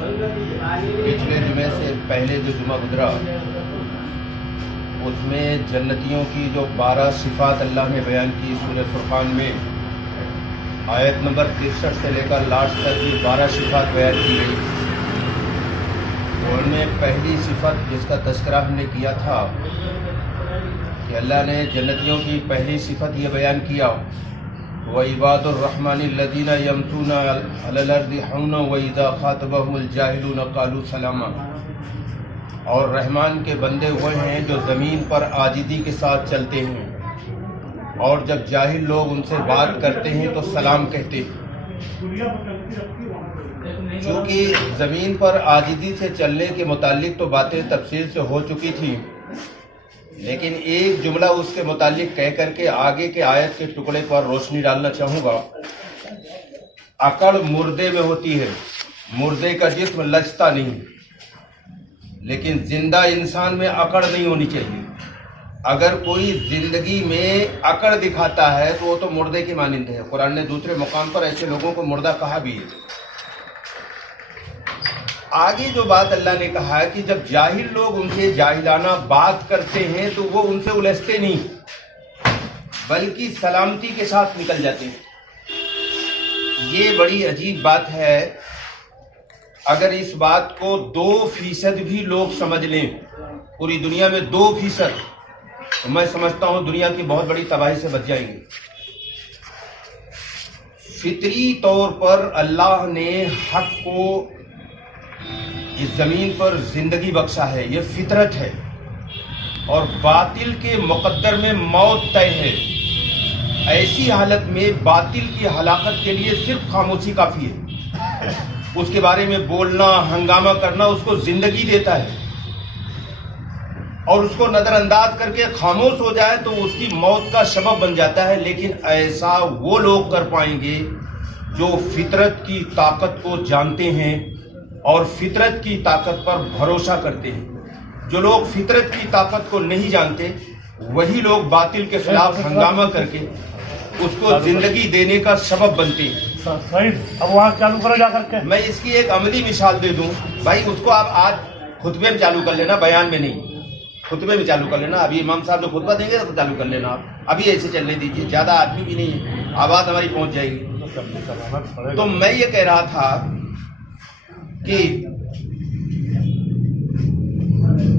پچھلے جمعے سے پہلے جو جمعہ گزرا اس میں جنتیوں کی جو 12 صفات اللہ نے بیان کی سورہ فرقان میں آیت نمبر 63 سے لے کر لاسٹ تک یہ 12 صفات بیان کی گئی. ان میں پہلی صفت جس کا تذکرہ ہم نے کیا تھا کہ اللہ نے جنتیوں کی پہلی صفت یہ بیان کیا وَعِبَادُ الرَّحْمَنِ الَّذِينَ يَمْشُونَ عَلَى الْأَرْضِ حَوْنًا وَإِذَا خَاطَبَهُمُ الْجَاهِلُونَ قَالُوا سَلَامًا. اور رحمان کے بندے وہ ہیں جو زمین پر عاجزی کے ساتھ چلتے ہیں اور جب جاہل لوگ ان سے بات کرتے ہیں تو سلام کہتے ہیں. چونکہ زمین پر عاجزی سے چلنے کے متعلق تو باتیں تفصیل سے ہو چکی تھیں، لیکن ایک جملہ اس کے متعلق کہہ کر کے آگے کے آیت کے ٹکڑے پر روشنی ڈالنا چاہوں گا. عقل مردے میں ہوتی ہے، مردے کا جسم لچتا نہیں، لیکن زندہ انسان میں عقل نہیں ہونی چاہیے. اگر کوئی زندگی میں عقل دکھاتا ہے تو وہ تو مردے کی مانند ہے. قرآن نے دوسرے مقام پر ایسے لوگوں کو مردہ کہا بھی ہے. آگے جو بات اللہ نے کہا ہے کہ جب جاہل لوگ ان سے جاہلانہ بات کرتے ہیں تو وہ ان سے الجھتے نہیں بلکہ سلامتی کے ساتھ نکل جاتے ہیں. یہ بڑی عجیب بات ہے. اگر اس بات کو 2% بھی لوگ سمجھ لیں، پوری دنیا میں 2%، تو میں سمجھتا ہوں دنیا کی بہت بڑی تباہی سے بچ جائیں گے. فطری طور پر اللہ نے حق کو اس زمین پر زندگی بخشا ہے، یہ فطرت ہے، اور باطل کے مقدر میں موت طے ہے. ایسی حالت میں باطل کی ہلاکت کے لیے صرف خاموشی کافی ہے. اس کے بارے میں بولنا، ہنگامہ کرنا اس کو زندگی دیتا ہے، اور اس کو نظر انداز کر کے خاموش ہو جائے تو اس کی موت کا سبب بن جاتا ہے. لیکن ایسا وہ لوگ کر پائیں گے جو فطرت کی طاقت کو جانتے ہیں اور فطرت کی طاقت پر بھروسہ کرتے ہیں. جو لوگ فطرت کی طاقت کو نہیں جانتے وہی لوگ باطل کے خلاف ہنگامہ کر کے اس کو زندگی دینے کا سبب بنتے ہیں. اب وہاں چالو کرو جا کر کے. میں اس کی ایک عملی مثال دے دوں بھائی، اس کو آپ آج خطبے میں چالو کر لینا، بیان میں نہیں، خطبے میں چالو کر لینا. ابھی امام صاحب جو خطبہ دیں گے تو چالو کر لینا. آپ ابھی ایسے چلنے دیجیے، زیادہ آدمی بھی نہیں ہے، آواز ہماری پہنچ جائے گی. تو میں یہ کہہ رہا تھا کہ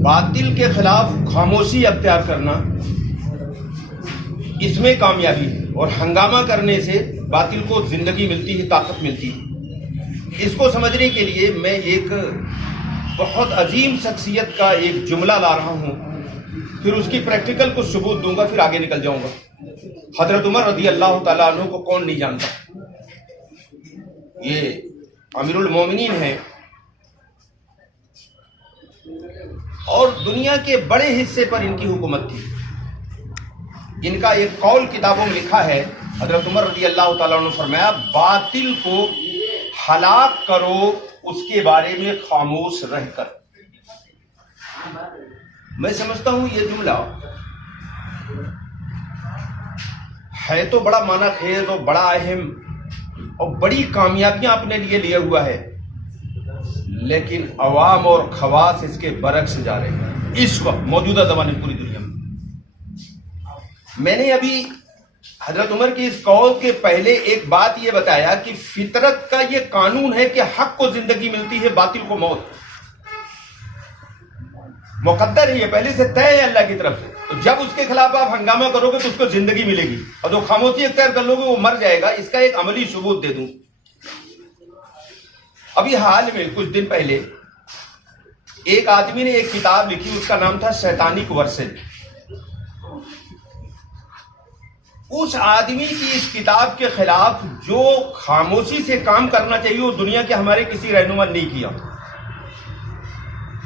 باطل کے خلاف خاموشی اختیار کرنا اس میں کامیابی ہے، اور ہنگامہ کرنے سے باطل کو زندگی ملتی ہے، طاقت ملتی ہے. اس کو سمجھنے کے لیے میں ایک بہت عظیم شخصیت کا ایک جملہ لا رہا ہوں، پھر اس کی پریکٹیکل کچھ ثبوت دوں گا، پھر آگے نکل جاؤں گا. حضرت عمر رضی اللہ تعالیٰ عنہ کو کون نہیں جانتا؟ یہ امیر المومنین ہیں اور دنیا کے بڑے حصے پر ان کی حکومت تھی. ان کا ایک قول کتابوں میں لکھا ہے، حضرت عمر رضی اللہ تعالیٰ عنہ فرمایا باطل کو ہلاک کرو اس کے بارے میں خاموش رہ کر. میں سمجھتا ہوں یہ جملہ ہے تو بڑا معنی خیز اور بڑا اہم اور بڑی کامیابیاں اپنے لیے لیے ہوا ہے، لیکن عوام اور خواص اس کے برعکس جا رہے ہیں اس وقت موجودہ زمانے پوری دنیا میں. میں نے ابھی حضرت عمر کی اس قول کے پہلے ایک بات یہ بتایا کہ فطرت کا یہ قانون ہے کہ حق کو زندگی ملتی ہے، باطل کو موت. مقدر ہے، یہ پہلے سے طے ہے اللہ کی طرف سے. تو جب اس کے خلاف آپ ہنگامہ کرو گے تو اس کو زندگی ملے گی، اور جو خاموشی اختیار کر لو گے وہ مر جائے گا. اس کا ایک عملی ثبوت دے دوں. ابھی حال میں کچھ دن پہلے ایک آدمی نے ایک کتاب لکھی، اس کا نام تھا سیتانک ورسج. اس آدمی کی اس کتاب کے خلاف جو خاموشی سے کام کرنا چاہیے وہ دنیا کے ہمارے کسی رہنما نے نہیں کیا.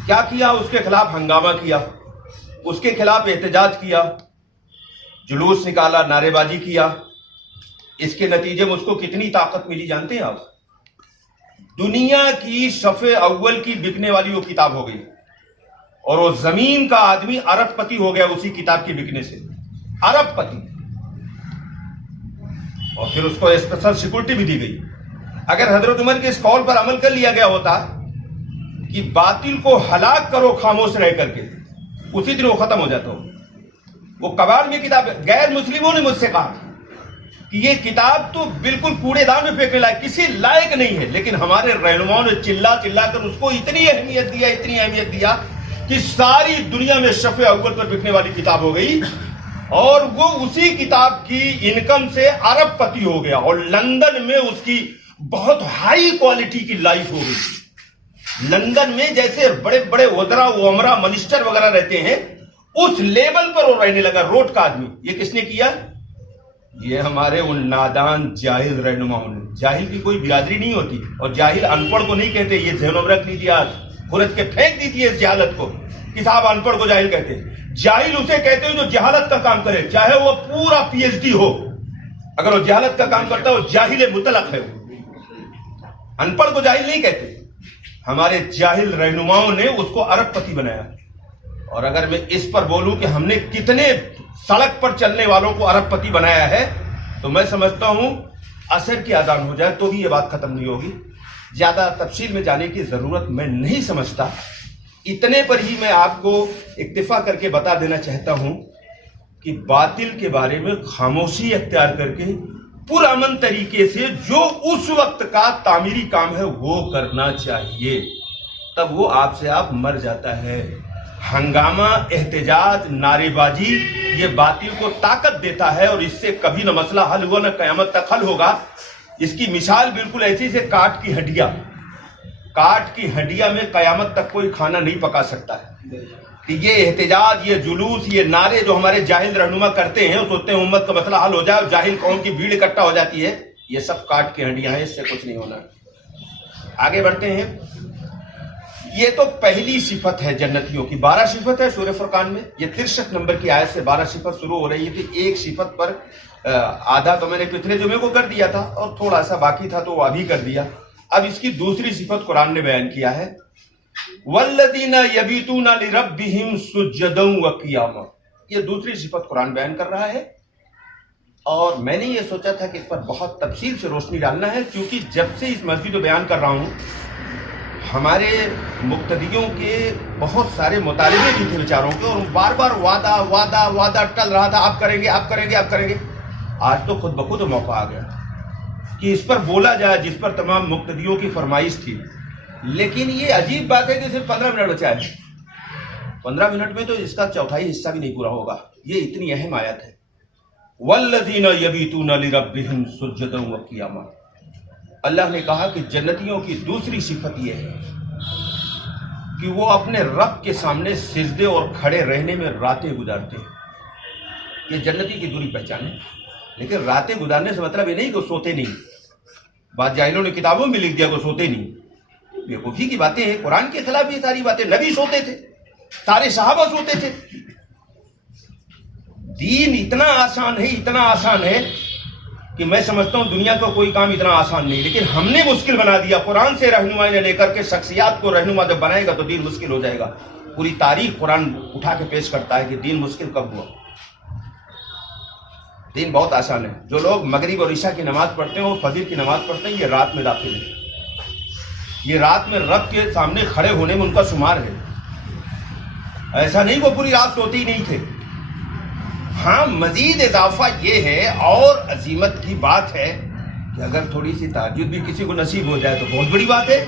کیا کیا؟ اس کے خلاف ہنگامہ کیا، اس کے خلاف احتجاج کیا، جلوس نکالا، نعرے بازی کیا. اس کے نتیجے میں اس کو کتنی طاقت ملی جانتے ہیں آپ؟ دنیا کی صفحے اول کی بکنے والی وہ کتاب ہو گئی، اور وہ زمین کا آدمی ارب پتی ہو گیا اسی کتاب کی بکنے سے. ارب پتی. اور پھر اس کو اسپیشل سیکورٹی بھی دی گئی. اگر حضرت عمر کے اس قول پر عمل کر لیا گیا ہوتا کہ باطل کو ہلاک کرو خاموش رہ کر کے، اسی دن وہ ختم ہو جاتا ہو۔ وہ کباڑ میں کتاب، غیر مسلموں نے مجھ سے کہا کہ یہ کتاب تو بالکل کوڑے دان میں پھینکنے لائق، کسی لائق نہیں ہے، لیکن ہمارے رہنماؤں نے چلا چلا کر اس کو اتنی اہمیت دیا، اتنی اہمیت دیا کہ ساری دنیا میں صفحے اول پر بکنے والی کتاب ہو گئی، اور وہ اسی کتاب کی انکم سے ارب پتی ہو گیا، اور لندن میں اس کی بہت ہائی کوالٹی کی لائف ہو گئی۔ لندن میں جیسے بڑے بڑے وزراء ومرا منسٹر وغیرہ رہتے ہیں، اس لیول پر وہ رہنے لگا، روڈ کا آدمی۔ یہ کس نے کیا؟ یہ ہمارے ان نادان جاہل رہنماؤں نے۔ جاہل کی کوئی برادری نہیں ہوتی، اور جاہل ان پڑھ کو نہیں کہتے، یہ ذہنوں میں رکھ لیجیے، آج خورد کے پھینک دیجیے اس جہالت کو کہ صاحب ان پڑھ کو جاہل کہتے ہیں۔ جاہل اسے کہتے ہیں جو جہالت کا کام کرے، چاہے وہ پورا پی ایچ ڈی ہو، اگر وہ جہالت کا کام کرتا ہے وہ جاہل مطلق ہے۔ ان پڑھ کو جاہل نہیں کہتے۔ ہمارے جاہل رہنماؤں نے اس کو ارب پتی بنایا، اور اگر میں اس پر بولوں کہ ہم نے کتنے سڑک پر چلنے والوں کو ارب پتی بنایا ہے، تو میں سمجھتا ہوں عصر کی اذان ہو جائے تو بھی یہ بات ختم نہیں ہوگی۔ زیادہ تفصیل میں جانے کی ضرورت میں نہیں سمجھتا، اتنے پر ہی میں آپ کو اکتفا کر کے بتا دینا چاہتا ہوں کہ باطل کے بارے میں خاموشی اختیار کر کے پرامن طریقے سے جو اس وقت کا تعمیری کام ہے وہ کرنا چاہیے، تب وہ آپ سے آپ مر جاتا ہے۔ ہنگامہ، احتجاج، نعرے بازی یہ باطل کو طاقت دیتا ہے، اور اس سے کبھی نہ مسئلہ حل ہوا نہ قیامت تک حل ہوگا۔ اس کی مثال بالکل ایسی سے کاٹ کی ہڈیاں، کاٹ کی ہڈیاں میں قیامت تک کوئی کھانا نہیں پکا سکتا ہے۔ کہ یہ احتجاج، یہ جلوس، یہ نعرے جو ہمارے جاہل رہنما کرتے ہیں، سوچتے ہیں امت کا مسئلہ حل ہو جائے اور جاہل قوم کی بھیڑ اکٹھا ہو جاتی ہے، یہ سب کاٹ کی ہڈیاں ہیں، اس سے کچھ نہیں ہونا۔ آگے بڑھتے ہیں۔ یہ تو پہلی صفت ہے جنتیوں کی، 12 صفت ہے سورہ فرقان میں۔ یہ 63 نمبر کی آیت سے 12 صفت شروع ہو رہی ہے کہ ایک صفت پر آدھا تو میں نے پچھلے جمعے کو کر دیا تھا، اور تھوڑا سا باقی تھا تو وہ ابھی کر دیا۔ اب اس کی دوسری صفت قرآن نے بیان کیا ہے، والذین یبیتون لربہم سجدا وقیاما۔ یہ دوسری صفت قرآن بیان کر رہا ہے، اور میں نے یہ سوچا تھا کہ اس پر بہت تفصیل سے روشنی ڈالنا ہے، کیونکہ جب سے اس مسجد کو بیان کر رہا ہوں ہمارے مقتدیوں کے بہت سارے مطالبے بھی تھے بیچاروں کے، اور بار بار وعدہ وعدہ وعدہ ٹل رہا تھا، اب کریں گے اب کریں گے اب کریں گے۔ آج تو خود بخود موقع آ گیا کہ اس پر بولا جائے جس پر تمام مقتدیوں کی فرمائش تھی۔ لیکن یہ عجیب بات ہے کہ صرف 15 منٹ بچا ہے، 15 منٹ میں تو اس کا چوتھائی حصہ بھی نہیں پورا ہوگا۔ یہ اتنی اہم آیت ہے، والذین یبیتون لربہم سجدا وقیاما۔ اللہ نے کہا کہ جنتیوں کی دوسری صفت یہ ہے کہ وہ اپنے رب کے سامنے سجدے اور کھڑے رہنے میں راتیں گزارتے ہیں۔ یہ جنتی کی دوسری پہچان ہے۔ لیکن راتیں گزارنے سے مطلب یہ نہیں کہ وہ سوتے نہیں۔ بعض جاہلوں نے کتابوں میں لکھ دیا کہ سوتے نہیں، بیوقوفی کی باتیں ہیں، قرآن کے خلاف یہ ساری باتیں۔ نبی سوتے تھے، سارے صحابہ سوتے تھے۔ دین اتنا آسان ہے، اتنا آسان ہے کہ میں سمجھتا ہوں دنیا کا کوئی کام اتنا آسان نہیں، لیکن ہم نے مشکل بنا دیا۔ قرآن سے رہنمائی لے کر کے شخصیات کو رہنما جب بنائے گا تو دین مشکل ہو جائے گا۔ پوری تاریخ قرآن اٹھا کے پیش کرتا ہے کہ دین مشکل کب ہوا۔ دین بہت آسان ہے۔ جو لوگ مغرب اور عشاء کی نماز پڑھتے ہیں اور فجر کی نماز پڑھتے ہیں، یہ رات میں داخل ہیں، یہ رات میں رب کے سامنے کھڑے ہونے میں ان کا شمار ہے۔ ایسا نہیں وہ پوری رات سوتے ہی نہیں تھے۔ ہاں، مزید اضافہ یہ ہے اور عظیمت کی بات ہے کہ اگر تھوڑی سی تہجد بھی کسی کو نصیب ہو جائے تو بہت بڑی بات ہے،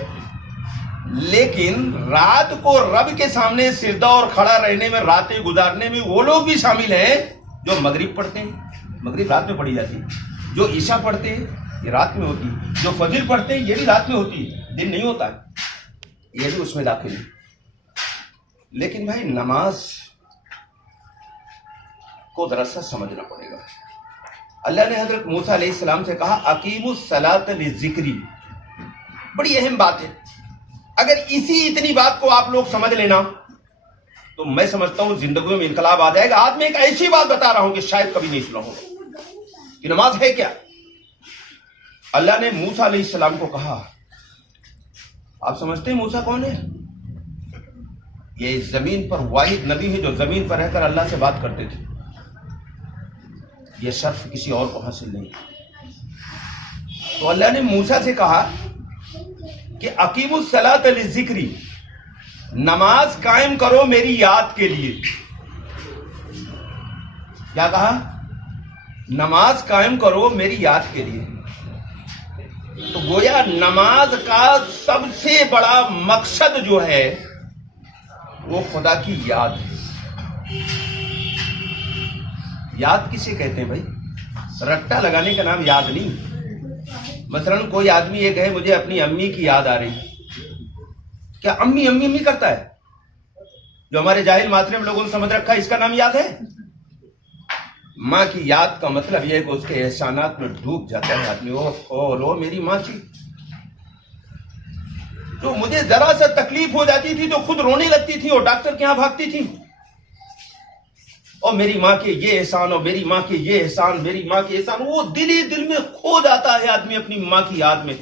لیکن رات کو رب کے سامنے سجدہ اور کھڑا رہنے میں، راتیں گزارنے میں وہ لوگ بھی شامل ہیں جو مغرب پڑھتے ہیں، مغرب رات میں پڑھی جاتی ہے، جو عشاء پڑھتے ہیں یہ رات میں ہوتی ہے، جو فجر پڑھتے ہیں یہ بھی رات میں ہوتی ہے، دن نہیں ہوتا ہے، یہ بھی اس میں داخل ہے۔ لیکن بھائی نماز کو ذرا سا سمجھنا پڑے گا۔ اللہ نے حضرت موسیٰ علیہ السلام سے کہا اقیموا الصلاۃ لذکری، بڑی اہم بات ہے۔ اگر اسی اتنی بات کو آپ لوگ سمجھ لینا تو میں سمجھتا ہوں زندگیوں میں انقلاب آ جائے گا۔ آج میں ایک ایسی بات بتا رہا ہوں کہ شاید کبھی نہیں سنا ہوگا کہ نماز ہے کیا۔ اللہ نے موسیٰ علیہ السلام کو کہا، آپ سمجھتے ہیں موسیٰ کون ہے؟ یہ زمین پر واحد نبی ہے جو زمین پر رہ کر اللہ سے بات کرتے تھے۔ یہ شرف کسی اور کو حاصل نہیں۔ تو اللہ نے موسیٰ سے کہا کہ اقیموا الصلاۃ للذکری، نماز قائم کرو میری یاد کے لیے. کیا کہا؟ نماز قائم کرو میری یاد کے لیے. تو گویا نماز کا سب سے بڑا مقصد جو ہے وہ خدا کی یاد ہے. یاد کسے کہتے ہیں بھائی؟ رٹا لگانے کا نام یاد نہیں. مثلا کوئی آدمی یہ کہے مجھے اپنی امی کی یاد آ رہی. کیا امی امی امی کرتا ہے؟ جو ہمارے جاہل ماترے میں لوگوں نے سمجھ رکھا ہے اس کا نام یاد ہے. ماں کی یاد کا مطلب یہ ہے کہ اس کے احسانات میں ڈوب جاتا ہے آدمی. او میری ماں تھی جو مجھے ذرا سا تکلیف ہو جاتی تھی تو خود رونے لگتی تھی اور ڈاکٹر کے یہاں بھاگتی تھی. اور میری ماں کے یہ احسان، اور میری ماں کے یہ احسان، میری ماں کے احسان، وہ دل ہی دل میں کھو جاتا ہے آدمی اپنی ماں کی یاد میں.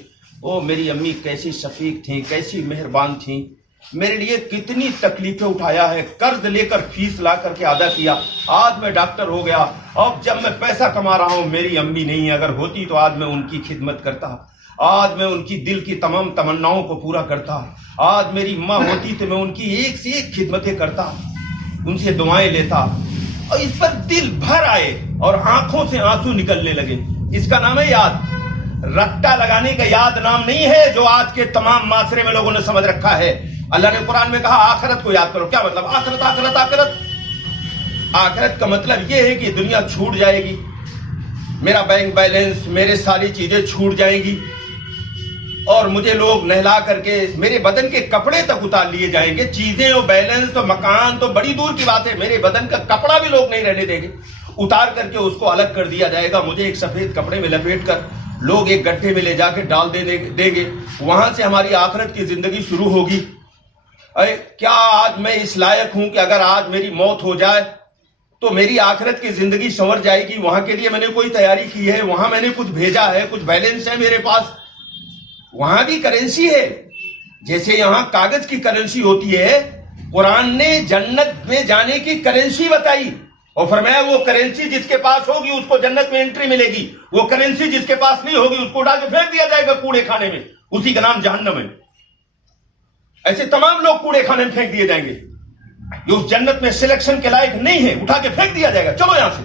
او میری امی کیسی شفیق تھیں، کیسی مہربان تھیں، میرے لیے کتنی تکلیفیں اٹھایا ہے، قرض لے کر فیس لا کر کے ادا کیا، آج میں ڈاکٹر ہو گیا. اب جب میں پیسہ کما رہا ہوں میری امی نہیں، اگر ہوتی تو آج میں ان کی خدمت کرتا، آج میں ان کی دل کی تمام تمناؤں کو پورا کرتا، آج میری ماں ہوتی تو میں ان کی ایک سے ایک خدمتیں کرتا، ان سے دعائیں لیتا. اور اس پر دل بھر آئے اور آنکھوں سے آنسو نکلنے لگے. اس کا نام ہے یاد. رٹا لگانے کا یاد نام نہیں ہے جو آج کے تمام معاشرے میں لوگوں نے سمجھ رکھا ہے. اللہ نے قرآن میں کہا آخرت کو یاد کرو. کیا مطلب آخرت آخرت آخرت؟ آخرت کا مطلب یہ ہے کہ دنیا چھوٹ جائے گی، میرا بینک بیلنس، میرے ساری چیزیں چھوٹ جائیں گی، اور مجھے لوگ نہلا کر کے میرے بدن کے کپڑے تک اتار لیے جائیں گے. چیزیں اور بیلنس تو مکان تو بڑی دور کی بات ہے، میرے بدن کا کپڑا بھی لوگ نہیں رہنے دیں گے. اتار کر کے اس کو الگ کر دیا جائے گا. مجھے ایک سفید کپڑے میں لپیٹ کر لوگ ایک گڈھے میں لے جا کے ڈال دیں گے. وہاں سے ہماری آخرت کی زندگی شروع ہوگی. کیا آج میں اس لائق ہوں کہ اگر آج میری موت ہو جائے تو میری آخرت کی زندگی سنور جائے گی؟ وہاں کے لیے میں نے کوئی تیاری کی ہے، وہاں میں نے کچھ بھیجا ہے، کچھ بیلنس ہے میرے پاس. وہاں بھی کرنسی ہے، جیسے یہاں کاغذ کی کرنسی ہوتی ہے. قرآن نے جنت میں جانے کی کرنسی بتائی اور فرمایا وہ کرنسی جس کے پاس ہوگی اس کو جنت میں انٹری ملے گی، وہ کرنسی جس کے پاس نہیں ہوگی اس کو اٹھا کے پھینک دیا جائے گا کوڑے خانے میں، اسی کا نام جہنم ہے. ایسے تمام لوگ کوڑے خانے میں پھینک دیے جائیں گے. یہ اس جنت میں سلیکشن کے لائق نہیں ہے، اٹھا کے پھینک دیا جائے گا، چلو یہاں سے.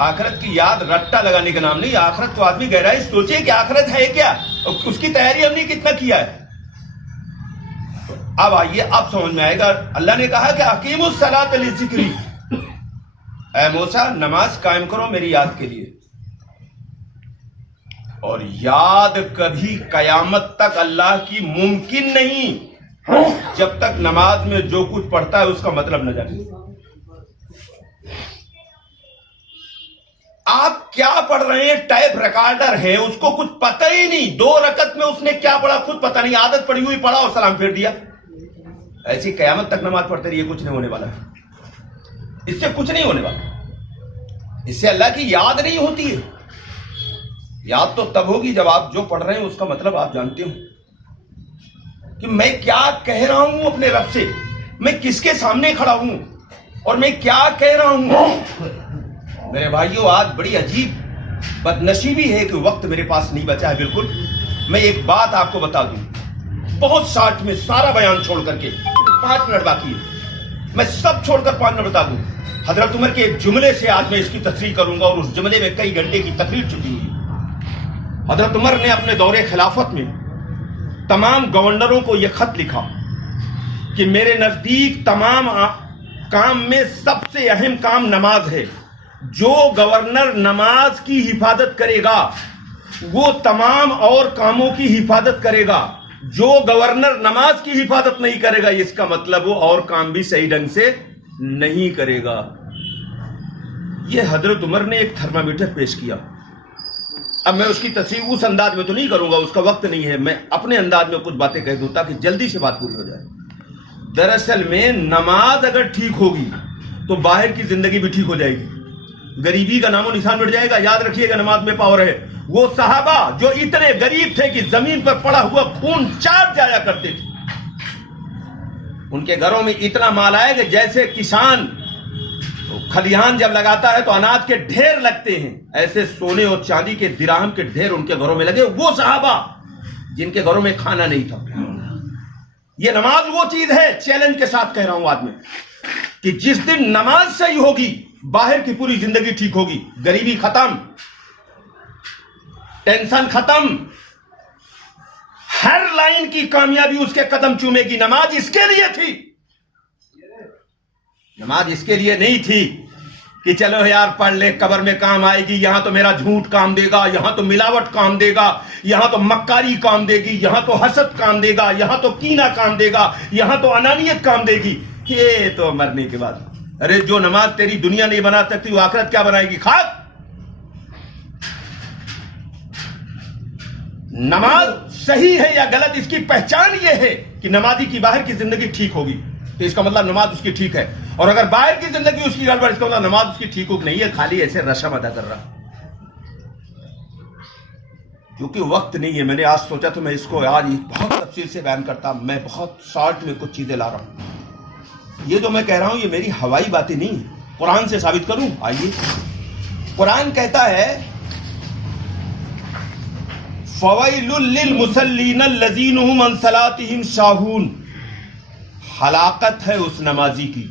آخرت کی یاد رٹا لگانے کا نام نہیں. آخرت کو آدمی گہرائی سوچے کہ آخرت ہے کیا، اس کی تیاری ہم نے کتنا کیا ہے. اب آئیے، اب سمجھ میں آئے گا. اللہ نے کہا کہ اقیموا الصلاۃ لذکری، اے موسیٰ نماز قائم کرو میری یاد کے لیے. اور یاد کبھی قیامت تک اللہ کی ممکن نہیں جب تک نماز میں جو کچھ پڑھتا ہے اس کا مطلب نہ جانے. آپ کیا پڑھ رہے ہیں؟ ٹیپ ریکارڈر ہے، اس کو کچھ پتہ ہی نہیں. 2 رکعت میں اس نے کیا پڑھا خود پتہ نہیں، عادت پڑی ہوئی پڑھا اور سلام پھیر دیا. ایسی قیامت تک نماز پڑھتے رہیے، کچھ نہیں ہونے والا ہے. اس سے کچھ نہیں ہونے والا. اس سے اللہ کی یاد نہیں ہوتی ہے. یاد تو تب ہوگی جب آپ جو پڑھ رہے ہیں اس کا مطلب آپ جانتے ہو کہ میں کیا کہہ رہا ہوں اپنے رب سے، میں کس کے سامنے کھڑا ہوں اور میں کیا کہہ رہا ہوں. میرے بھائیوں، آج بڑی عجیب بدنصیبی ہے کہ وقت میرے پاس نہیں بچا ہے بالکل. میں ایک بات آپ کو بتا دوں، بہت شارٹ میں سارا بیان چھوڑ کر کے 5 منٹ باقی ہے، میں سب چھوڑ کر 5 منٹ بتا دوں. حضرت عمر کے ایک جملے سے آج میں اس کی تشریح کروں گا اور اس جملے میں کئی گھنٹے کی تقریر چھپی ہوئی. حضرت عمر نے اپنے دور خلافت میں تمام گورنروں کو یہ خط لکھا کہ میرے نزدیک تمام کام میں سب سے اہم کام نماز ہے. جو گورنر نماز کی حفاظت کرے گا وہ تمام اور کاموں کی حفاظت کرے گا. جو گورنر نماز کی حفاظت نہیں کرے گا اس کا مطلب وہ اور کام بھی صحیح ڈھنگ سے نہیں کرے گا. یہ حضرت عمر نے ایک تھرمامیٹر پیش کیا. اب میں اس کی تصریح اس انداز میں تو نہیں کروں گا، اس کا وقت نہیں ہے. میں اپنے انداز میں کچھ باتیں کہہ دوں تاکہ جلدی سے بات پوری ہو جائے. دراصل میں نماز اگر ٹھیک ہوگی تو باہر کی زندگی بھی ٹھیک ہو جائے گی، غریبی کا نام و نشان مٹ جائے گا. یاد رکھیے گا نماز میں پاور ہے. وہ صحابہ جو اتنے غریب تھے کہ زمین پر پڑا ہوا خون چاٹ جایا کرتے تھے، ان کے گھروں میں اتنا مال آئے کہ جیسے کسان کھلیہان جب لگاتا ہے تو اناج کے ڈھیر لگتے ہیں، ایسے سونے اور چاندی کے درہم کے ڈھیر ان کے گھروں میں لگے. وہ صحابہ جن کے گھروں میں کھانا نہیں تھا، یہ نماز وہ چیز ہے، چیلنج کے ساتھ کہہ رہا ہوں آج میں، کہ جس دن نماز صحیح ہوگی باہر کی پوری زندگی ٹھیک ہوگی، غریبی ختم، ٹینشن ختم، ہر لائن کی کامیابی اس کے قدم چومے گی۔ نماز اس کے لیے تھی، نماز اس کے لیے نہیں تھی کہ چلو یار پڑھ لے قبر میں کام آئے گی، یہاں تو میرا جھوٹ کام دے گا، یہاں تو ملاوٹ کام دے گا، یہاں تو مکاری کام دے گی، یہاں تو حسد کام دے گا، یہاں تو کینہ کام دے گا، یہاں تو انانیت کام دے گی۔ یہ تو مرنے کے بعد، ارے جو نماز تیری دنیا نہیں بنا سکتی وہ آخرت کیا بنائے گی؟ خاک۔ نماز صحیح ہے یا غلط اس کی پہچان یہ ہے کہ نمازی کی باہر کی زندگی ٹھیک ہوگی، تو اس کا مطلب نماز اس کی ٹھیک ہے، اور اگر باہر کی زندگی اس کی گڑبڑ، اس کا مطلب نماز اس کی ٹھیک ہو نہیں ہے، خالی ایسے رسم ادا کر رہا۔ کیونکہ وقت نہیں ہے، میں نے آج سوچا تو میں اس کو آج بہت تفصیل سے بیان کرتا، میں بہت شارٹ میں کچھ چیزیں لا رہا ہوں۔ یہ جو میں کہہ رہا ہوں یہ میری ہوائی باتیں نہیں ہیں، قرآن سے ثابت کروں؟ آئیے، قرآن کہتا ہے فَوَيْلٌ لِّلْمُصَلِّينَ الَّذِينَ هُمْ عَنْ صَلَاتِهِمْ سَاهُونَ، ہلاکت ہے اس نمازی کی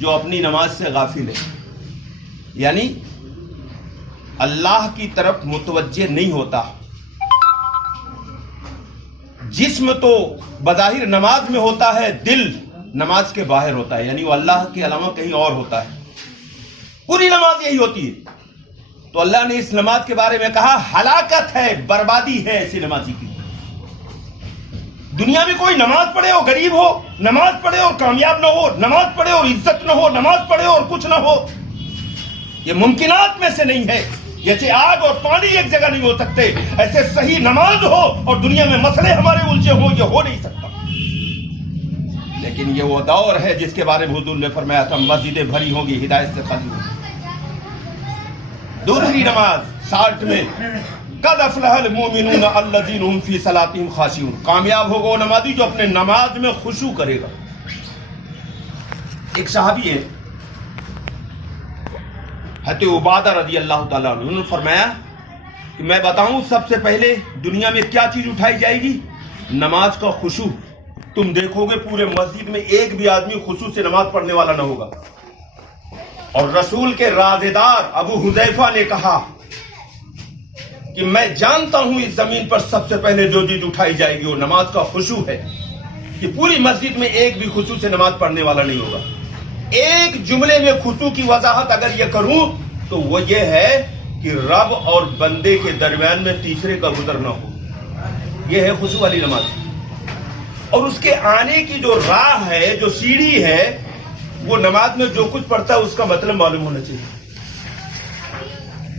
جو اپنی نماز سے غافل ہے، یعنی اللہ کی طرف متوجہ نہیں ہوتا۔ جسم تو بظاہر نماز میں ہوتا ہے، دل نماز کے باہر ہوتا ہے، یعنی وہ اللہ کے علاوہ کہیں اور ہوتا ہے۔ پوری نماز یہی ہوتی ہے، تو اللہ نے اس نماز کے بارے میں کہا ہلاکت ہے، بربادی ہے ایسی نمازی کی۔ دنیا میں کوئی نماز پڑھے اور غریب ہو، نماز پڑھے اور کامیاب نہ ہو، نماز پڑھے اور عزت نہ ہو، نماز پڑھے اور کچھ نہ ہو، یہ ممکنات میں سے نہیں ہے۔ جیسے آگ اور پانی ایک جگہ نہیں ہو سکتے، ایسے صحیح نماز ہو اور دنیا میں مسئلے ہمارے الجھے ہوں، یہ ہو نہیں سکتا۔ لیکن یہ وہ دور ہے جس کے بارے میں حضور نے فرمایا تھا مسجدیں بھری ہوں گی، ہدایت سے خالی ہوں گی۔ دوسری نماز 60 میں قد افلح المؤمنون الذین هم فی صلاتهم خاشعون، کامیاب ہوگا وہ نمازی جو اپنے نماز میں خشوع کرے گا۔ ایک صحابی ہے حضرت عبادہ رضی اللہ تعالیٰ عنہ، انہوں نے فرمایا کہ میں بتاؤں سب سے پہلے دنیا میں کیا چیز اٹھائی جائے گی؟ نماز کا خشوع۔ تم دیکھو گے پورے مسجد میں ایک بھی آدمی خشوع سے نماز پڑھنے والا نہ ہوگا۔ اور رسول کے رازدار ابو حذیفہ نے کہا کہ میں جانتا ہوں اس زمین پر سب سے پہلے جو چیز اٹھائی جائے گی وہ نماز کا خشوع ہے، کہ پوری مسجد میں ایک بھی خشوع سے نماز پڑھنے والا نہیں ہوگا۔ ایک جملے میں خشوع کی وضاحت اگر یہ کروں تو وہ یہ ہے کہ رب اور بندے کے درمیان میں تیسرے کا گزر نہ ہو، یہ ہے خشوع والی نماز۔ اور اس کے آنے کی جو راہ ہے، جو سیڑھی ہے، وہ نماز میں جو کچھ پڑھتا ہے اس کا مطلب معلوم ہونا چاہیے۔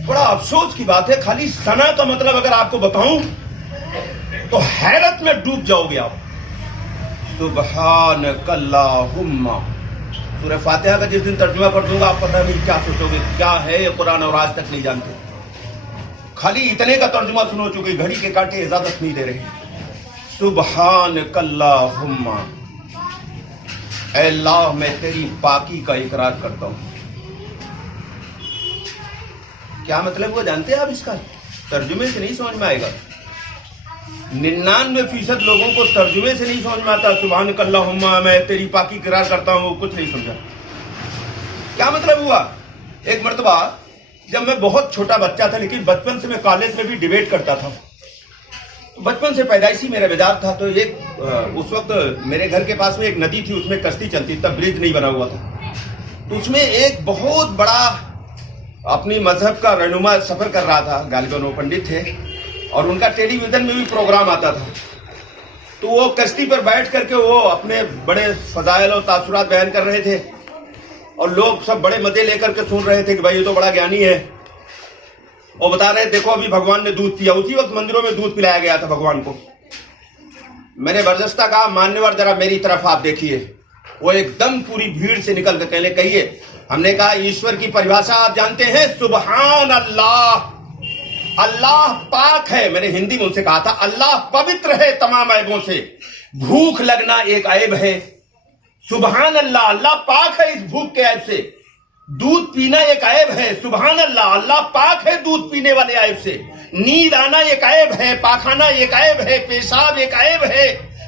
بڑا افسوس کی بات ہے، خالی ثنا کا مطلب اگر آپ کو بتاؤں تو حیرت میں ڈوب جاؤ گے آپ۔ سبحانک اللہم، سورہ فاتحہ کا جس دن ترجمہ کر دوں گا آپ پتہ نہیں کیا سوچو گے، کیا ہے یہ قرآن اور آج تک نہیں جانتے۔ خالی اتنے کا ترجمہ سنو چکے، گھڑی کے کانٹے اجازت نہیں دے رہے۔ سبحانک اللہم، اے اللہ میں تیری پاکی کا اقرار کرتا ہوں۔ کیا مطلب وہ جانتے ہیں آپ اس کا؟ ترجمے سے نہیں سمجھ میں آئے گا۔ 99% لوگوں کو ترجمے سے نہیں سمجھ میں آتا سبحانک اللہم میں تیری پاکی اقرار کرتا ہوں، کچھ نہیں سمجھا کیا مطلب ہوا۔ ایک مرتبہ جب میں بہت چھوٹا بچہ تھا، لیکن بچپن سے میں کالج میں بھی ڈیبیٹ کرتا تھا، بچپن سے پیدائشی میرا مزاج تھا، تو ایک اس وقت میرے گھر کے پاس میں ایک ندی تھی، اس میں کشتی چلتی، تب برج نہیں بنا ہوا تھا، تو اس میں ایک بہت بڑا اپنی مذہب کا رہنما سفر کر رہا تھا، غالباً وہ پنڈت تھے، اور ان کا ٹیلی ویژن میں بھی پروگرام آتا تھا، تو وہ کشتی پر بیٹھ کر کے وہ اپنے بڑے فضائل اور تاثرات بیان کر رہے تھے، اور لوگ سب بڑے مزے لے کر کے سن رہے تھے کہ بھائی یہ تو بڑا گیانی ہے، اور بتا رہے دیکھو ابھی بھگوان نے دودھ پیا، اسی وقت مندروں میں دودھ پلایا گیا تھا بھگوان کو۔ میں نے برجستہ کہا ماننے والے ذرا میری طرف آپ دیکھیے، وہ ایک دم پوری بھیڑ سے نکل کر کہنے کہیے، ہم نے کہا ایشور کی پریبھاشا آپ جانتے ہیں؟ سبحان اللہ، اللہ پاک ہے۔ میں نے ہندی میں ان سے کہا تھا اللہ پوتر ہے تمام عیبوں سے، بھوک لگنا ایک عیب ہے، سبحان اللہ، اللہ پاک ہے اس بھوک کے عیب سے، دودھ پینا ایک عیب ہے، سبحان اللہ، اللہ پاک ہے دودھ پینے والے عیب سے، نیند آنا ایک عیب ہے، پاخانہ ایک عیب ہے، پیشاب ایک عیب ہے،